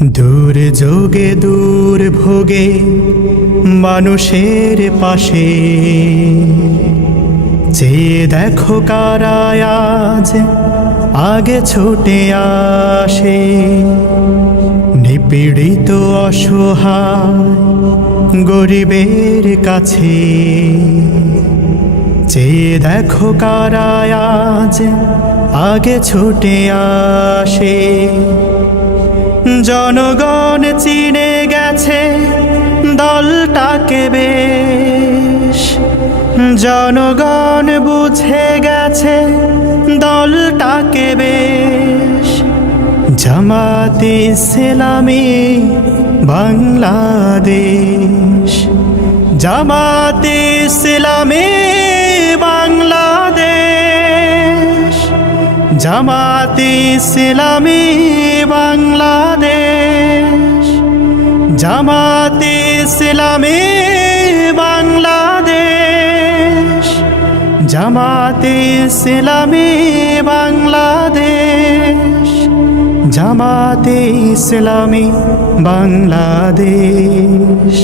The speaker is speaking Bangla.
দূর যোগে দূর ভোগে মানুষের পাশে চেয়ে দেখো কারা আজ আগে ছুটে আসে। নিপীড়িত অসহায় গরিবের কাছে চেয়ে দেখো কারা আজ আগে ছুটে আসে। জনগণ চিনে গেছে দলটাকে বেশ, জনগণ বুঝে গেছে দলটাকে বেশ। জামাতে ইসলামী বাংলাদেশ, জামাতে ইসলামী বাংলাদেশ, জামাতে ইসলামী বাংলাদেশ, জামাতে ইসলামী বাংলাদেশ, জামাতে ইসলামী বাংলাদেশ, জামাতে ইসলামী বাংলাদেশ।